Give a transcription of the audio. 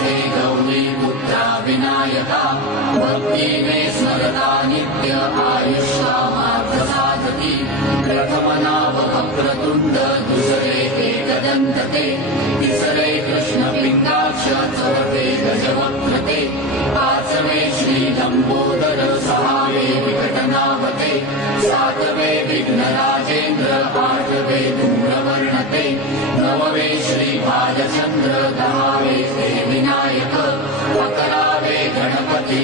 श्री गौरी पुत्रा विनायका भक्ती मे स्मरता नित्य आयुष्यामार्थ साधती प्रथम नाव वक्रतुंड दुसरे एकदंत ते तिसरे कृष्ण पिंगाक्ष चौथे गजवक्र पाचवे श्री लंबोदर सहावे विकटनावते सातवे विघ्नराजेंद्र आठवे धूम्रवर्णते नववे श्री भालचंद्र दहावे ते विनायक अकरावे गणपती